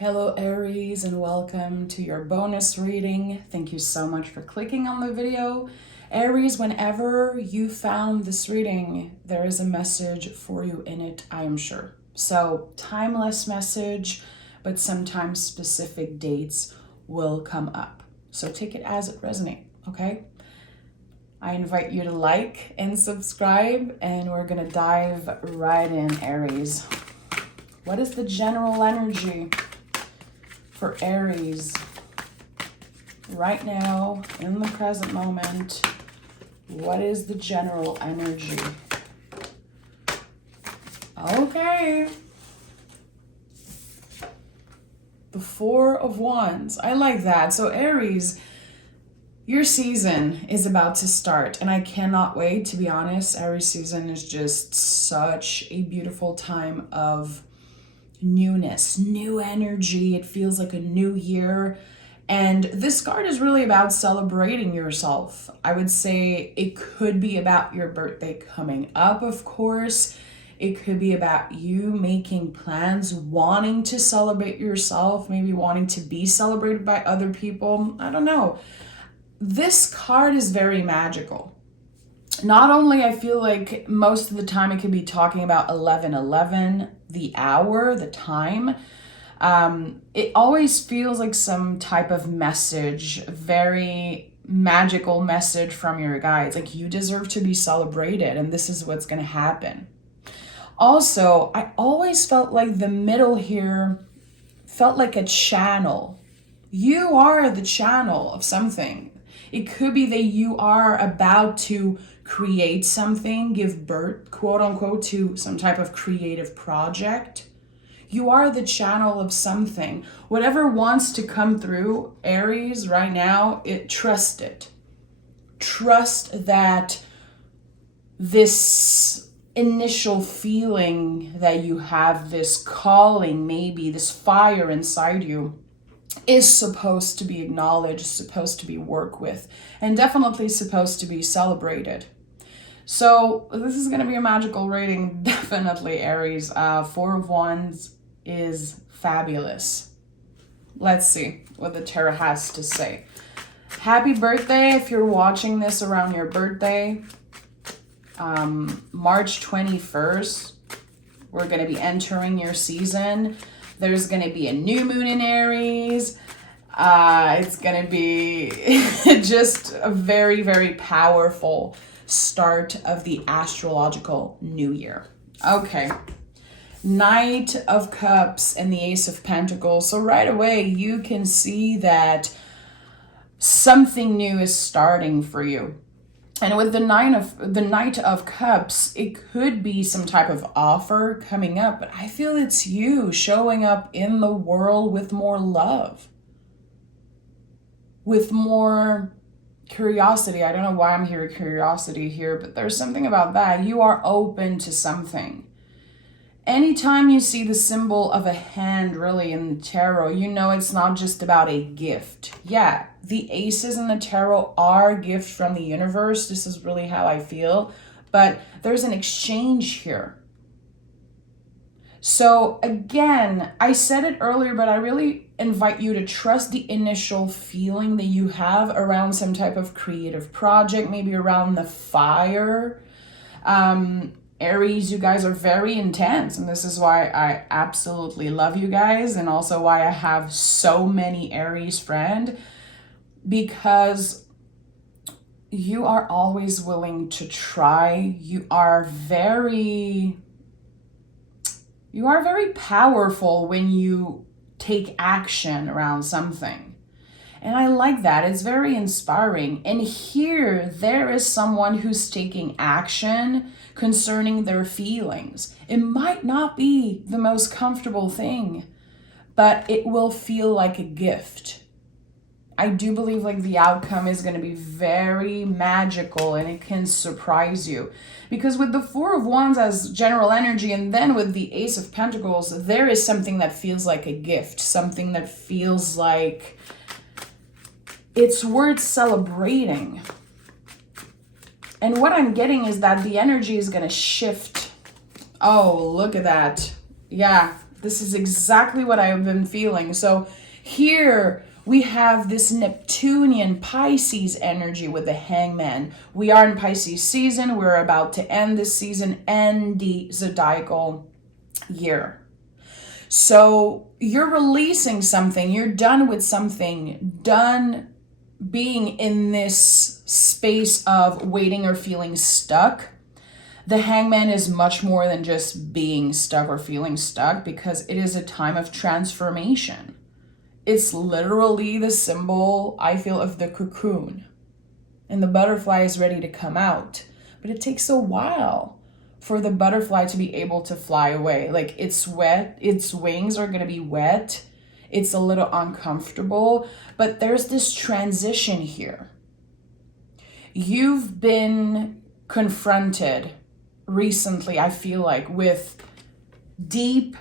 Hello Aries, and welcome to your bonus reading. Thank you so much for clicking on the video. Aries, whenever you found this reading, there is a message for you in it, I am sure. So, timeless message, but sometimes specific dates will come up. So take it as it resonates, okay? I invite you to like and subscribe, and we're gonna dive right in, Aries. What is the general energy for Aries right now, in the present moment? What is the general energy? Okay. The Four of Wands. I like that. So Aries, your season is about to start, and I cannot wait, to be honest. Aries season is just such a beautiful time of newness, new energy. It feels like a new year. And this card is really about celebrating yourself. I would say it could be about your birthday coming up, of course. It could be about you making plans, wanting to celebrate yourself, maybe wanting to be celebrated by other people. I don't know. This card is very magical. Not only, I feel like most of the time it could be talking about 11:11, the hour, the time. It always feels like some type of message, very magical message from your guides. Like, you deserve to be celebrated, and this is what's going to happen. Also, I always felt like the middle here felt like a channel. You are the channel of something. It could be that you are about to create something, give birth, quote unquote, to some type of creative project. You are the channel of something. Whatever wants to come through, Aries, right now, trust it. Trust that this initial feeling that you have, this calling, maybe this fire inside you, is supposed to be acknowledged, supposed to be worked with, and definitely supposed to be celebrated. So this is going to be a magical reading, definitely, Aries. Four of Wands is fabulous. Let's see what the tarot has to say. Happy birthday if you're watching this around your birthday. March 21st, we're going to be entering your season. There's going to be a new moon in Aries. It's going to be just a very, very powerful start of the astrological new year. Okay. Knight of Cups and the Ace of Pentacles. So right away, you can see that something new is starting for you. And with the Knight of Cups, it could be some type of offer coming up, but I feel it's you showing up in the world with more love, with more curiosity. I don't know why I'm hearing curiosity here, but there's something about that. You are open to something. Anytime you see the symbol of a hand really in the tarot, you know it's not just about a gift. Yeah, the aces in the tarot are gifts from the universe. This is really how I feel. But there's an exchange here. So again, I said it earlier, but I really invite you to trust the initial feeling that you have around some type of creative project, maybe around the fire. Aries, you guys are very intense, and this is why I absolutely love you guys, and also why I have so many Aries friends, because you are always willing to try. You are very powerful when you take action around something. And I like that. It's very inspiring. And here, there is someone who's taking action concerning their feelings. It might not be the most comfortable thing, but it will feel like a gift. I do believe like the outcome is going to be very magical, and it can surprise you. Because with the Four of Wands as general energy, and then with the Ace of Pentacles, there is something that feels like a gift, something that feels like it's worth celebrating. And what I'm getting is that the energy is going to shift. Oh, look at that. Yeah, This is exactly what I've been feeling. So here we have this Neptunian Pisces energy with the Hangman. We are in Pisces season. We're about to end this season and the zodiacal year. So you're releasing something. You're done with something. Done being in this space of waiting or feeling stuck. The Hangman is much more than just being stuck or feeling stuck, because it is a time of transformation. It's literally the symbol, I feel, of the cocoon. And the butterfly is ready to come out. But it takes a while for the butterfly to be able to fly away. Like, it's wet, its wings are going to be wet. It's a little uncomfortable, but there's this transition here. You've been confronted recently, I feel like, with deep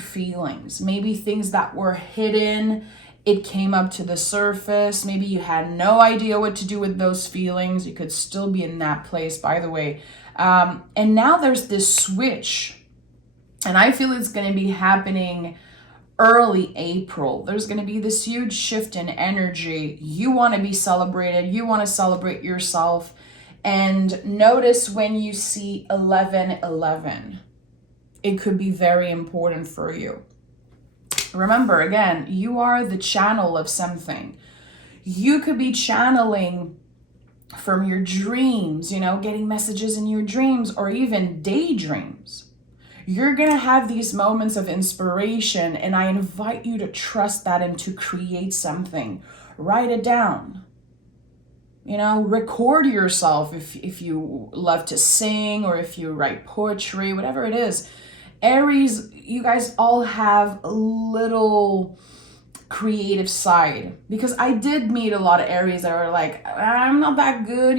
feelings. Maybe things that were hidden, it came up to the surface. Maybe you had no idea what to do with those feelings. You could still be in that place, by the way. And now there's this switch, and I feel it's going to be happening early April. There's going to be this huge shift in energy. You want to be celebrated. You want to celebrate yourself. And notice when you see 1111, it could be very important for you. Remember, again, you are the channel of something. You could be channeling from your dreams, getting messages in your dreams, or even daydreams. You're going to have these moments of inspiration, and I invite you to trust that and to create something. Write it down. Record yourself if you love to sing, or if you write poetry, whatever it is. Aries, you guys all have a little creative side, because I did meet a lot of Aries that are like, I'm not that good,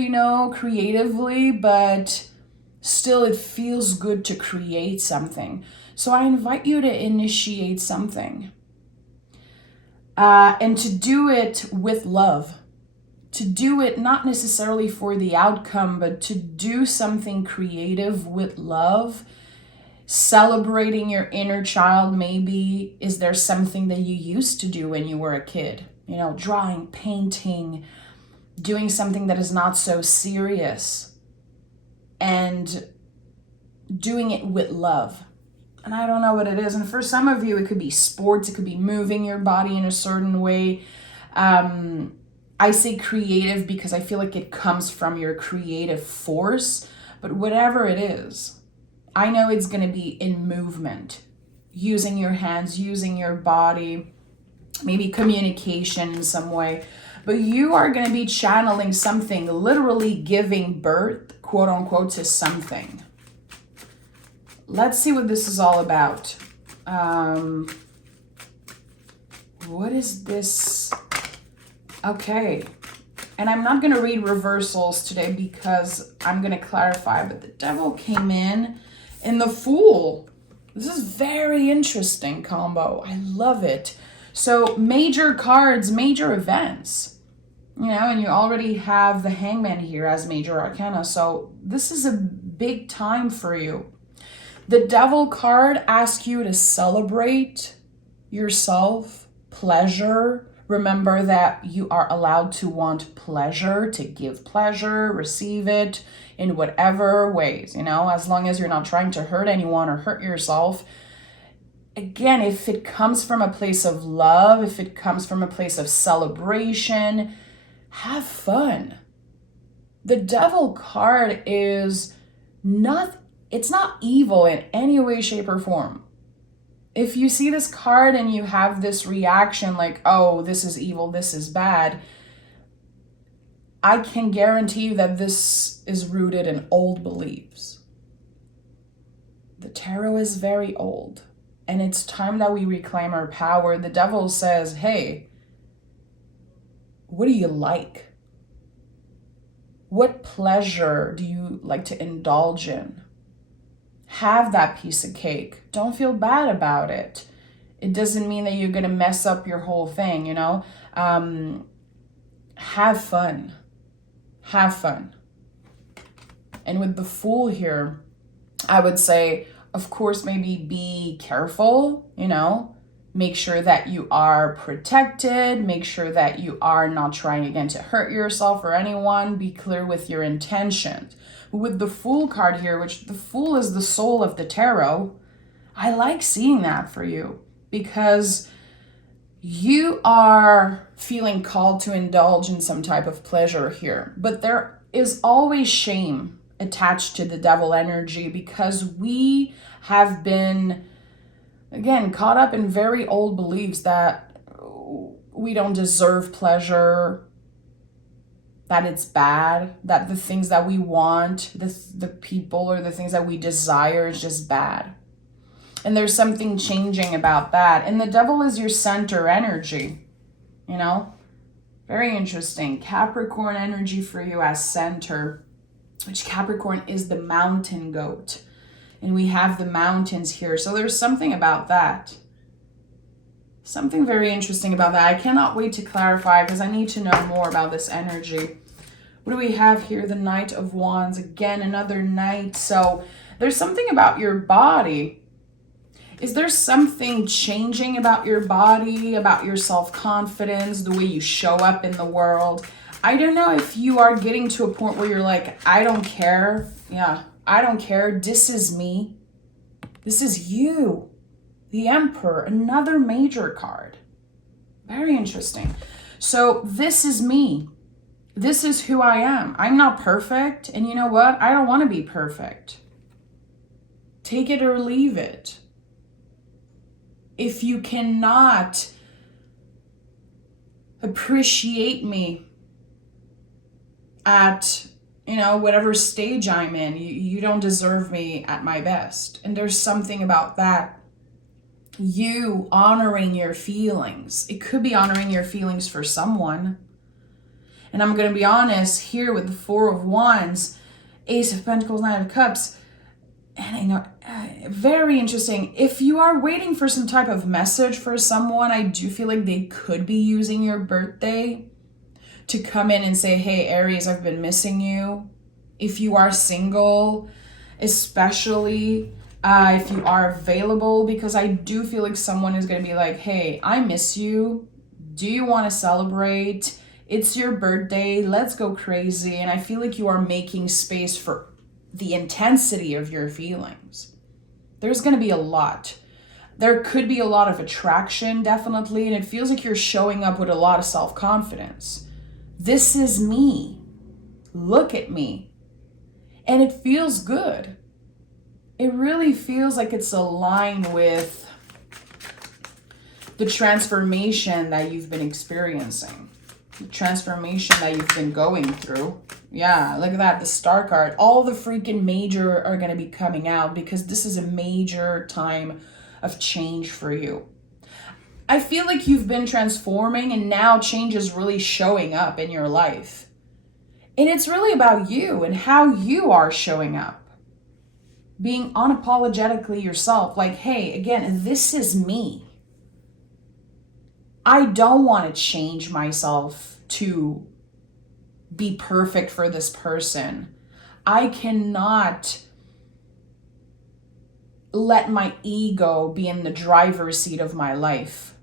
creatively, but still it feels good to create something. So I invite you to initiate something, and to do it with love. To do it not necessarily for the outcome, but to do something creative with love. Celebrating your inner child. Maybe is there something that you used to do when you were a kid? Drawing, painting, doing something that is not so serious, and doing it with love. And I don't know what it is. And for some of you, it could be sports. It could be moving your body in a certain way. I say creative because I feel like it comes from your creative force. But whatever it is, I know it's going to be in movement, using your hands, using your body, maybe communication in some way. But you are going to be channeling something, literally giving birth, quote unquote, to something. Let's see what this is all about. What is this? Okay. And I'm not going to read reversals today because I'm going to clarify, but the devil came in and the Fool. This is very interesting combo. I love it. So major cards, major events, and you already have the Hangman here as major arcana. So this is a big time for you. The Devil card asks you to celebrate yourself, pleasure. Remember that you are allowed to want pleasure, to give pleasure, receive it in whatever ways, as long as you're not trying to hurt anyone or hurt yourself. Again, if it comes from a place of love, if it comes from a place of celebration, have fun. The Devil card is it's not evil in any way, shape, or form. If you see this card and you have this reaction like, oh, this is evil, this is bad, I can guarantee you that this is rooted in old beliefs. The tarot is very old, and it's time that we reclaim our power. The devil says, hey, what do you like? What pleasure do you like to indulge in? Have that piece of cake. Don't feel bad about it. It doesn't mean that you're going to mess up your whole thing, Have fun. Have fun. And with the Fool here, I would say, Of course, maybe be careful, make sure that you are protected, make sure that you are not trying again to hurt yourself or anyone, be clear with your intentions. With the Fool card here, which the Fool is the soul of the tarot, I like seeing that for you because you are feeling called to indulge in some type of pleasure here, but there is always shame attached to the devil energy because we have been, again, caught up in very old beliefs that we don't deserve pleasure, that it's bad, that the things that we want, the people or the things that we desire is just bad. And there's something changing about that. And the devil is your center energy, Very interesting. Capricorn energy for you as center, which Capricorn is the mountain goat. And we have the mountains here. So there's something about that. Something very interesting about that. I cannot wait to clarify because I need to know more about this energy. What do we have here? The Knight of Wands. Again, another knight. So there's something about your body. Is there something changing about your body, about your self-confidence, the way you show up in the world? I don't know if you are getting to a point where you're like, I don't care. Yeah, I don't care. This is me. This is you. The Emperor, another major card. Very interesting. So this is me. This is who I am. I'm not perfect. And you know what? I don't want to be perfect. Take it or leave it. If you cannot appreciate me at, whatever stage I'm in, you don't deserve me at my best. And there's something about that. You honoring your feelings. It could be honoring your feelings for someone. And I'm going to be honest here with the Four of Wands, Ace of Pentacles, Knight of Cups. And very interesting. If you are waiting for some type of message for someone, I do feel like they could be using your birthday to come in and say, hey, Aries, I've been missing you. If you are single, especially if you are available, because I do feel like someone is going to be like, hey, I miss you. Do you want to celebrate? It's your birthday. Let's go crazy. And I feel like you are making space for the intensity of your feelings. There's going to be a lot. There could be a lot of attraction, definitely, and it feels like you're showing up with a lot of self-confidence. This is me. Look at me. And it feels good. It really feels like it's aligned with the transformation that you've been experiencing, the transformation that you've been going through. Yeah, look at that, the Star card. All the freaking major are going to be coming out because this is a major time of change for you. I feel like you've been transforming and now change is really showing up in your life. And it's really about you and how you are showing up. Being unapologetically yourself. Like, hey, again, this is me. I don't want to change myself to be perfect for this person. I cannot let my ego be in the driver's seat of my life.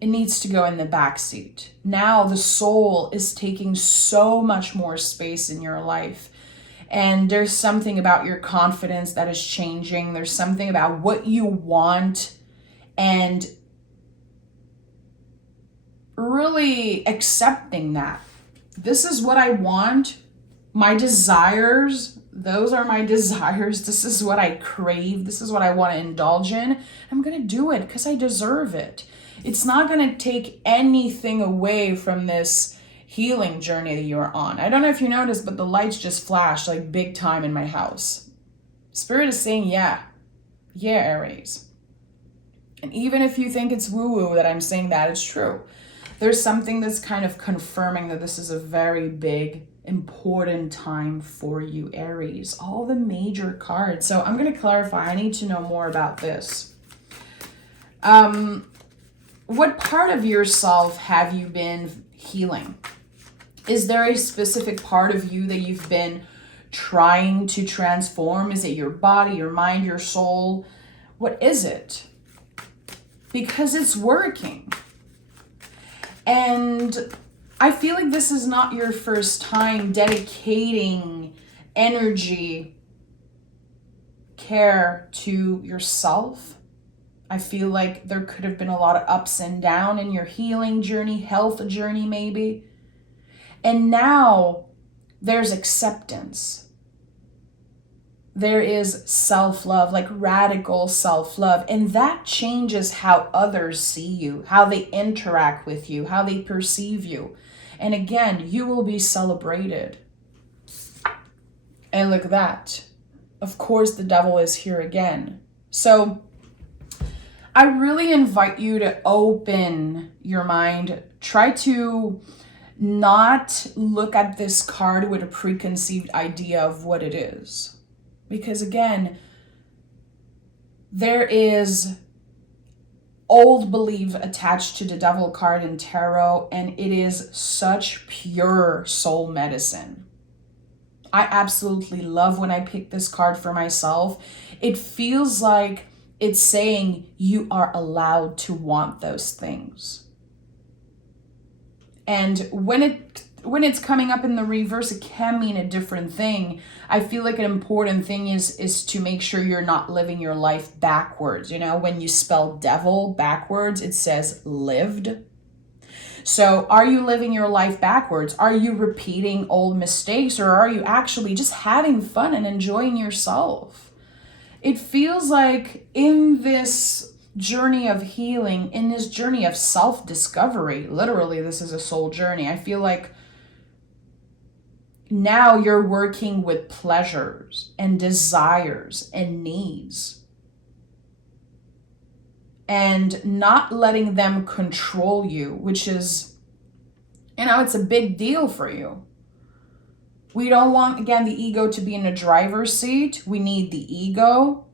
It needs to go in the back seat. Now the soul is taking so much more space in your life. And there's something about your confidence that is changing. There's something about what you want and really accepting that. This is what I want. My desires, those are my desires. This is what I crave. This is what I want to indulge in. I'm going to do it because I deserve it. It's not going to take anything away from this healing journey that you're on. I don't know if you noticed, but the lights just flashed like big time in my house. Spirit is saying, yeah, Aries. And even if you think it's woo-woo that I'm saying that, it's true. There's something that's kind of confirming that this is a very big, important time for you, Aries. All the major cards. So I'm going to clarify. I need to know more about this. What part of yourself have you been healing? Is there a specific part of you that you've been trying to transform? Is it your body, your mind, your soul? What is it? Because it's working. And I feel like this is not your first time dedicating energy, care to yourself. I feel like there could have been a lot of ups and downs in your healing journey, health journey maybe. And now there's acceptance. There is self-love, like radical self-love. And that changes how others see you, how they interact with you, how they perceive you. And again, you will be celebrated. And look at that. Of course, the devil is here again. So I really invite you to open your mind. Try to not look at this card with a preconceived idea of what it is. Because again, there is old belief attached to the devil card in tarot, and it is such pure soul medicine. I absolutely love when I pick this card for myself. It feels like it's saying you are allowed to want those things. And when it's coming up in the reverse, it can mean a different thing. I feel like an important thing is to make sure you're not living your life backwards. You know, when you spell devil backwards, it says lived. So are you living your life backwards? Are you repeating old mistakes, or are you actually just having fun and enjoying yourself? It feels like in this journey of healing, in this journey of self-discovery, literally this is a soul journey, I feel like now you're working with pleasures and desires and needs, and not letting them control you, which is, you know, it's a big deal for you. We don't want, again, the ego to be in the driver's seat. We need the ego.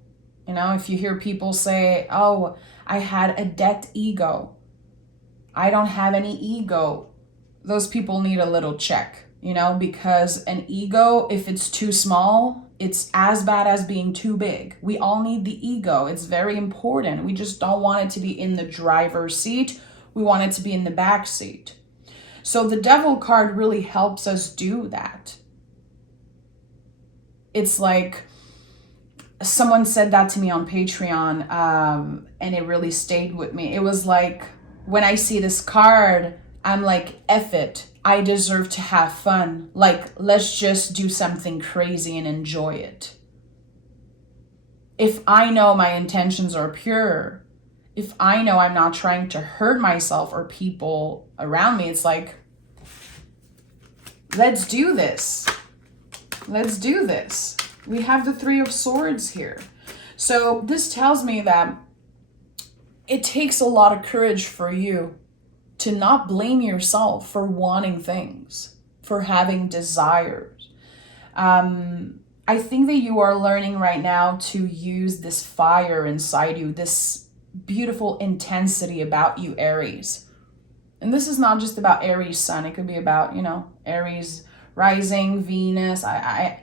You know, if you hear people say, oh, I had a debt ego, I don't have any ego, those people need a little check, you know, because an ego, if it's too small, it's as bad as being too big. We all need the ego. It's very important. We just don't want it to be in the driver's seat. We want it to be in the back seat. So the devil card really helps us do that. It's like, someone said that to me on Patreon, and it really stayed with me. It was like, when I see this card, I'm like, F it. I deserve to have fun. Like, let's just do something crazy and enjoy it. If I know my intentions are pure, if I know I'm not trying to hurt myself or people around me, it's like, let's do this. Let's do this. We have the Three of Swords here. So this tells me that it takes a lot of courage for you to not blame yourself for wanting things, for having desires. I think that you are learning right now to use this fire inside you, this beautiful intensity about you, Aries. And this is not just about Aries sun. It could be about, you know, Aries rising, Venus,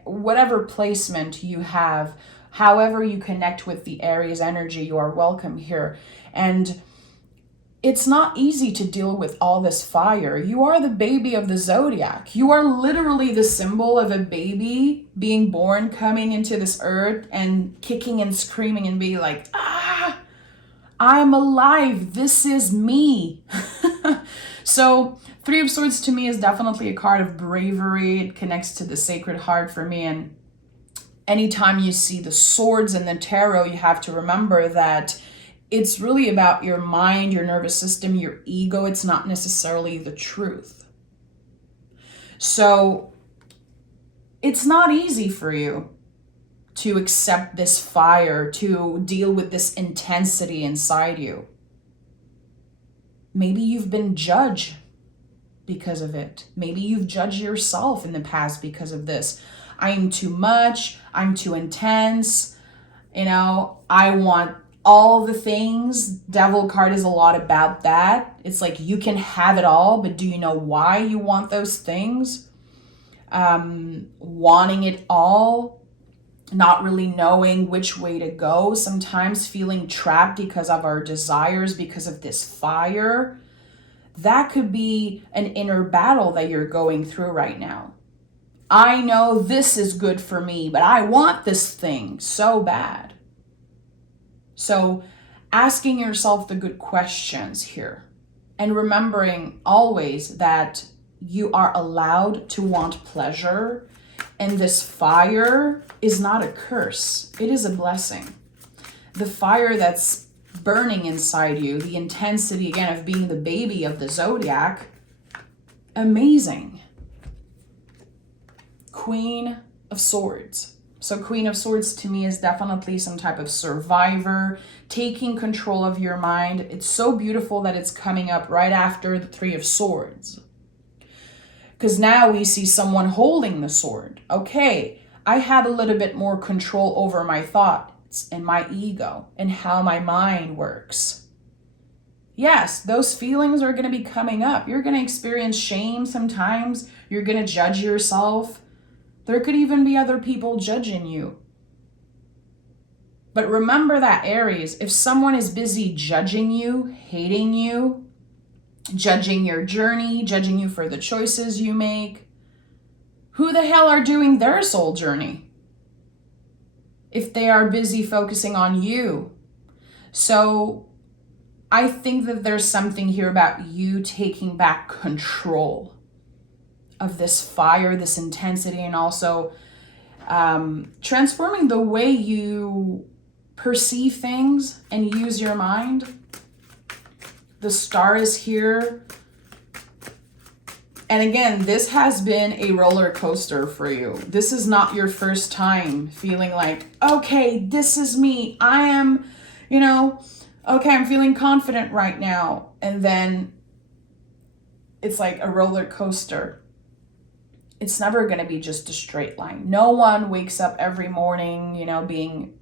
whatever placement you have, however you connect with the Aries energy, you are welcome here. And it's not easy to deal with all this fire. You are the baby of the zodiac. You are literally the symbol of a baby being born, coming into this earth and kicking and screaming and being like, I'm alive. This is me. So Three of Swords to me is definitely a card of bravery. It connects to the Sacred Heart for me. And anytime you see the swords in the tarot, you have to remember that it's really about your mind, your nervous system, your ego. It's not necessarily the truth. So it's not easy for you to accept this fire, to deal with this intensity inside you. Maybe you've been judged because of it. Maybe you've judged yourself in the past because of this. I'm too much. I'm too intense. You know, I want all the things. Devil card is a lot about that. It's like you can have it all, but do you know why you want those things? wanting it all, not really knowing which way to go, sometimes feeling trapped because of our desires, because of this fire. That could be an inner battle that you're going through right now. I know this is good for me, but I want this thing so bad. So asking yourself the good questions here, and remembering always that you are allowed to want pleasure, and this fire is not a curse. It is a blessing. The fire that's burning inside you, the intensity, again, of being the baby of the zodiac, amazing. Queen of Swords. So Queen of Swords to me is definitely some type of survivor, taking control of your mind. It's so beautiful that it's coming up right after the Three of Swords. Because now we see someone holding the sword. Okay, I had a little bit more control over my thoughts and my ego and how my mind works. Yes, those feelings are going to be coming up. You're going to experience shame sometimes. You're going to judge yourself. There could even be other people judging you. But remember that, Aries, if someone is busy judging you, hating you, judging your journey, judging you for the choices you make, who the hell are doing their soul journey if they are busy focusing on you? So I think that there's something here about you taking back control of this fire, this intensity, and also transforming the way you perceive things and use your mind. The Star is here. And again, this has been a roller coaster for you. This is not your first time feeling like, okay, this is me. I am, okay, I'm feeling confident right now. And then it's like a roller coaster. It's never going to be just a straight line. No one wakes up every morning, being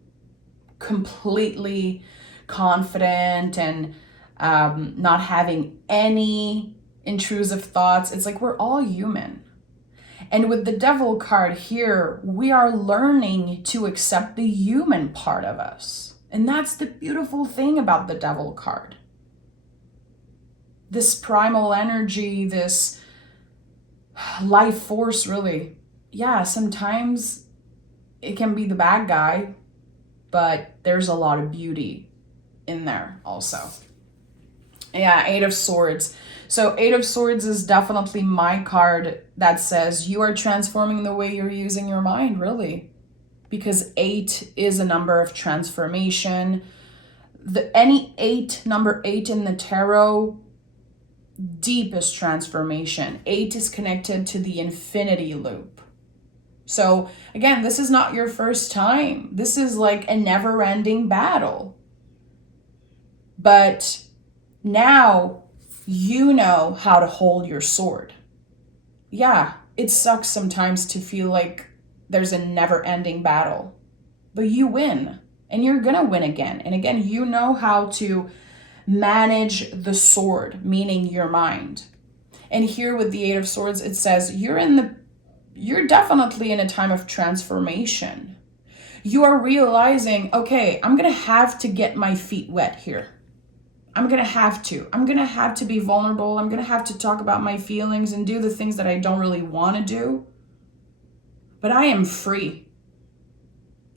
completely confident and not having any intrusive thoughts. It's like we're all human. And with the Devil card here, we are learning to accept the human part of us. And that's the beautiful thing about the Devil card. This primal energy, this life force, really. Yeah, sometimes it can be the bad guy, but there's a lot of beauty in there also. Yeah, Eight of Swords. So Eight of Swords is definitely my card that says you are transforming the way you're using your mind, really. Because 8 is a number of transformation. Number 8 in the tarot, deepest transformation. 8 is connected to the infinity loop. So again, this is not your first time. This is like a never-ending battle. But now you know how to hold your sword. Yeah, it sucks sometimes to feel like there's a never-ending battle, but you win, and you're gonna win again. And again, you know how to manage the sword, meaning your mind. And here with the Eight of Swords, it says you're definitely in a time of transformation. You are realizing, okay, I'm gonna have to get my feet wet here. I'm gonna have to be vulnerable. I'm gonna have to talk about my feelings and do the things that I don't really want to do. But I am free.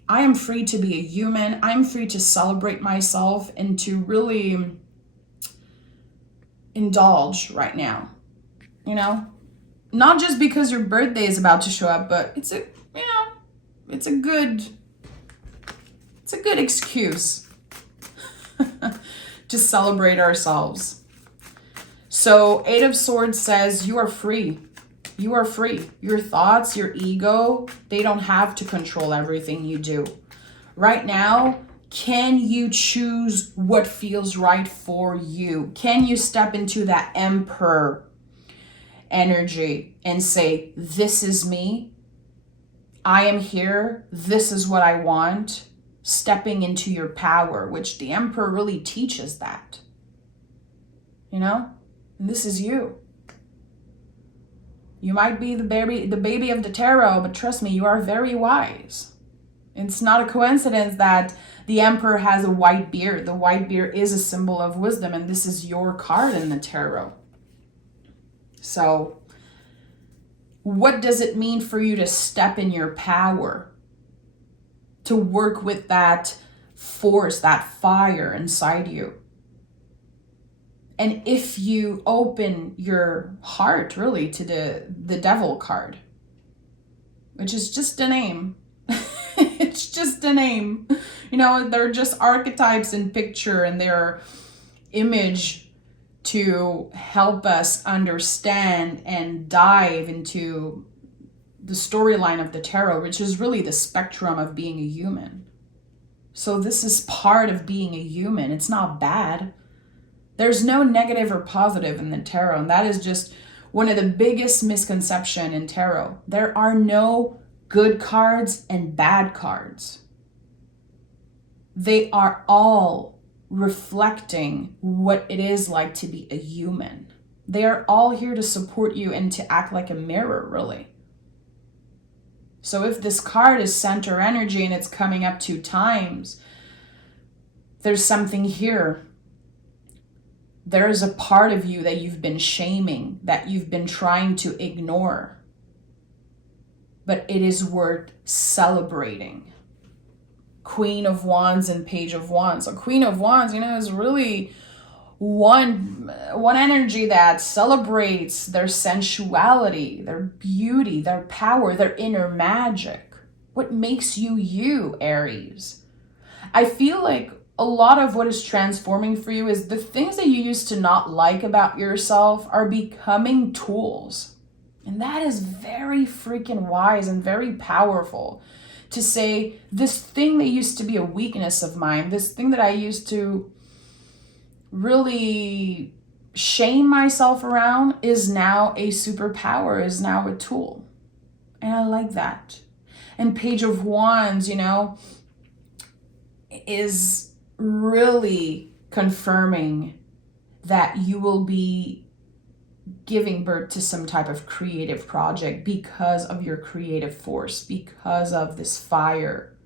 I am free to be a human. I'm free to celebrate myself and to really indulge right now. Not just because your birthday is about to show up, but it's a good excuse to celebrate ourselves. So Eight of Swords says you are free. You are free. Your thoughts, your ego, they don't have to control everything you do. Right now, can you choose what feels right for you? Can you step into that Emperor energy and say, this is me. I am here. This is what I want. Stepping into your power, which the Emperor really teaches that. And this is you. You might be the baby of the tarot, but trust me, you are very wise. It's not a coincidence that the Emperor has a white beard. The white beard is a symbol of wisdom, and this is your card in the tarot. So, what does it mean for you to step in your power? To work with that force, that fire inside you? And if you open your heart really to the Devil card, which is just a name. It's just a name. You know, they're just archetypes in picture, and they're image to help us understand and dive into the storyline of the tarot, which is really the spectrum of being a human. So this is part of being a human. It's not bad. There's no negative or positive in the tarot, and that is just one of the biggest misconceptions in tarot. There are no good cards and bad cards. They are all reflecting what it is like to be a human. They are all here to support you and to act like a mirror, really. So if this card is center energy and it's coming up 2 times, there's something here. There is a part of you that you've been shaming, that you've been trying to ignore. But it is worth celebrating. Queen of Wands and Page of Wands. So Queen of Wands, you know, is really one energy that celebrates their sensuality, their beauty, their power, their inner magic. What makes you you, Aries? I feel like a lot of what is transforming for you is the things that you used to not like about yourself are becoming tools. And that is very freaking wise and very powerful to say, this thing that used to be a weakness of mine, this thing that I used to really shame myself around is now a superpower, is now a tool. And I like that. And Page of Wands, you know, is really confirming that you will be giving birth to some type of creative project because of your creative force, because of this fire.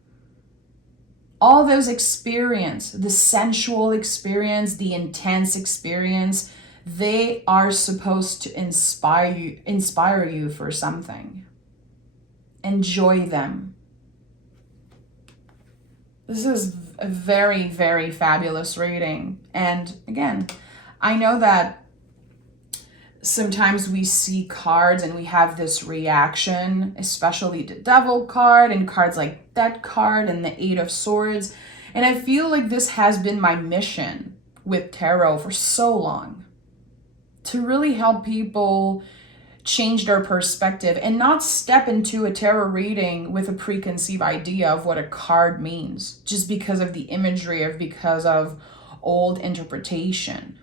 All those experience, the sensual experience, the intense experience, they are supposed to inspire you for something. Enjoy them. This is a very, very fabulous reading. And again, I know that sometimes we see cards and we have this reaction, especially the Devil card and cards like that card and the 8 of Swords. And I feel like this has been my mission with tarot for so long, to really help people change their perspective and not step into a tarot reading with a preconceived idea of what a card means just because of the imagery or because of old interpretation.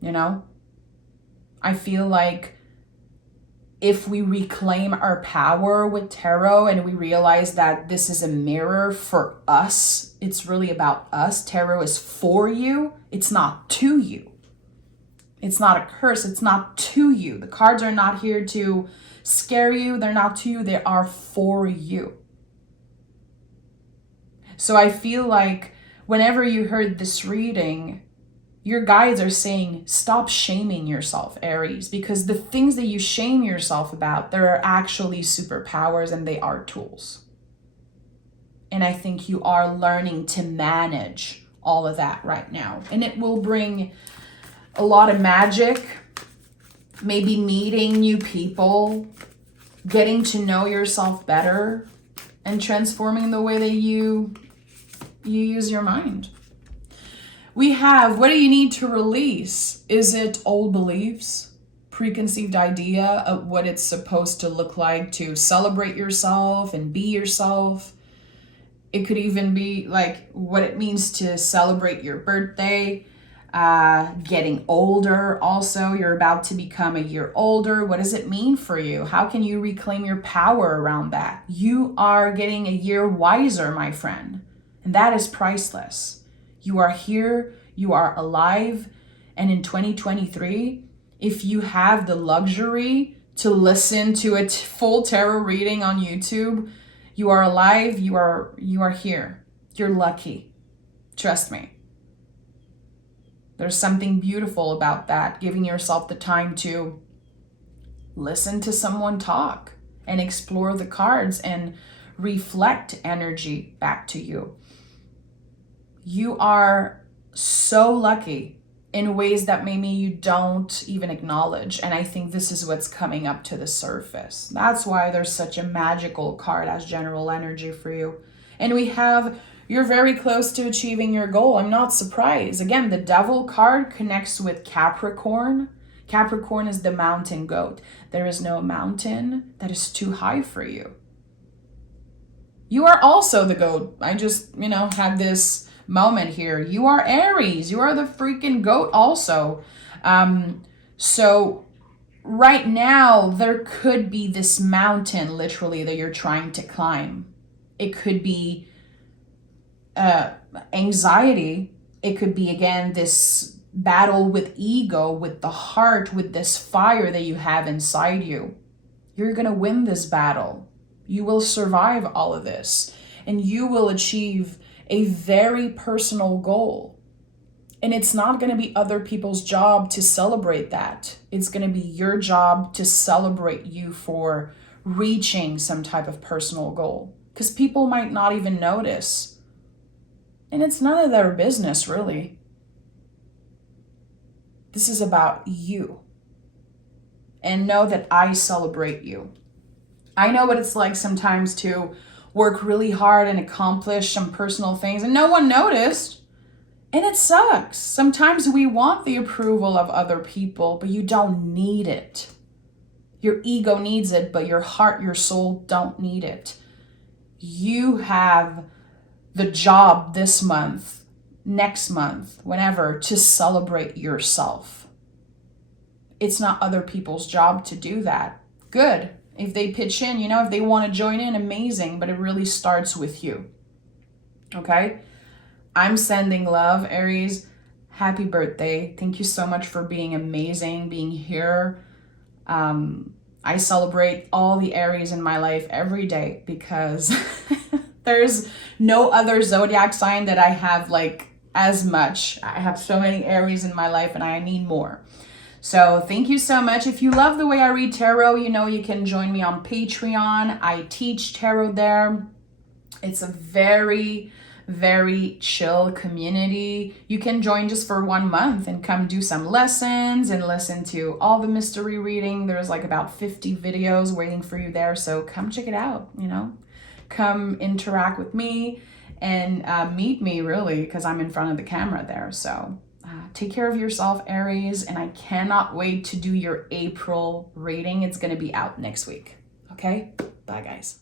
You know, I feel like if we reclaim our power with tarot and we realize that this is a mirror for us, it's really about us. Tarot is for you, it's not to you. It's not a curse, it's not to you. The cards are not here to scare you, they're not to you, they are for you. So I feel like whenever you heard this reading, your guides are saying, stop shaming yourself, Aries, because the things that you shame yourself about, there are actually superpowers and they are tools. And I think you are learning to manage all of that right now. And it will bring a lot of magic, maybe meeting new people, getting to know yourself better, and transforming the way that you use your mind. We have, what do you need to release? Is it old beliefs, preconceived idea of what it's supposed to look like to celebrate yourself and be yourself? It could even be like what it means to celebrate your birthday, getting older. Also, you're about to become a year older. What does it mean for you? How can you reclaim your power around that? You are getting a year wiser, my friend, and that is priceless. You are here, you are alive, and in 2023, if you have the luxury to listen to a full tarot reading on YouTube, you are alive, you are here. You're lucky. Trust me. There's something beautiful about that, giving yourself the time to listen to someone talk and explore the cards and reflect energy back to you. You are so lucky in ways that maybe you don't even acknowledge. And I think this is what's coming up to the surface. That's why there's such a magical card as general energy for you. And we have, you're very close to achieving your goal. I'm not surprised. Again, the Devil card connects with Capricorn. Capricorn is the mountain goat. There is no mountain that is too high for you. You are also the goat. I just, had this moment here. You are Aries. You are the freaking goat also. So right now there could be this mountain literally that you're trying to climb. It could be anxiety. It could be, again, this battle with ego, with the heart, with this fire that you have inside you. You're going to win this battle. You will survive all of this, and you will achieve a very personal goal. And it's not going to be other people's job to celebrate that. It's going to be your job to celebrate you for reaching some type of personal goal, because people might not even notice. And it's none of their business, really. This is about you. And know that I celebrate you. I know what it's like sometimes to work really hard and accomplish some personal things and no one noticed. And it sucks. Sometimes we want the approval of other people, but you don't need it. Your ego needs it, but your heart, your soul don't need it. You have the job this month, next month, whenever, to celebrate yourself. It's not other people's job to do that. Good. If they pitch in, if they want to join in, amazing, but it really starts with you. Okay? I'm sending love, Aries. Happy birthday. Thank you so much for being amazing, being here. I celebrate all the Aries in my life every day because there's no other zodiac sign that I have as much. I have so many Aries in my life and I need more. So thank you so much. If you love the way I read tarot, you can join me on Patreon. I teach tarot there. It's a very, very chill community. You can join just for 1 month and come do some lessons and listen to all the mystery reading. There's about 50 videos waiting for you there. So come check it out, Come interact with me and meet me, really, because I'm in front of the camera there. So take care of yourself, Aries, and I cannot wait to do your April reading. It's going to be out next week. Okay? Bye, guys.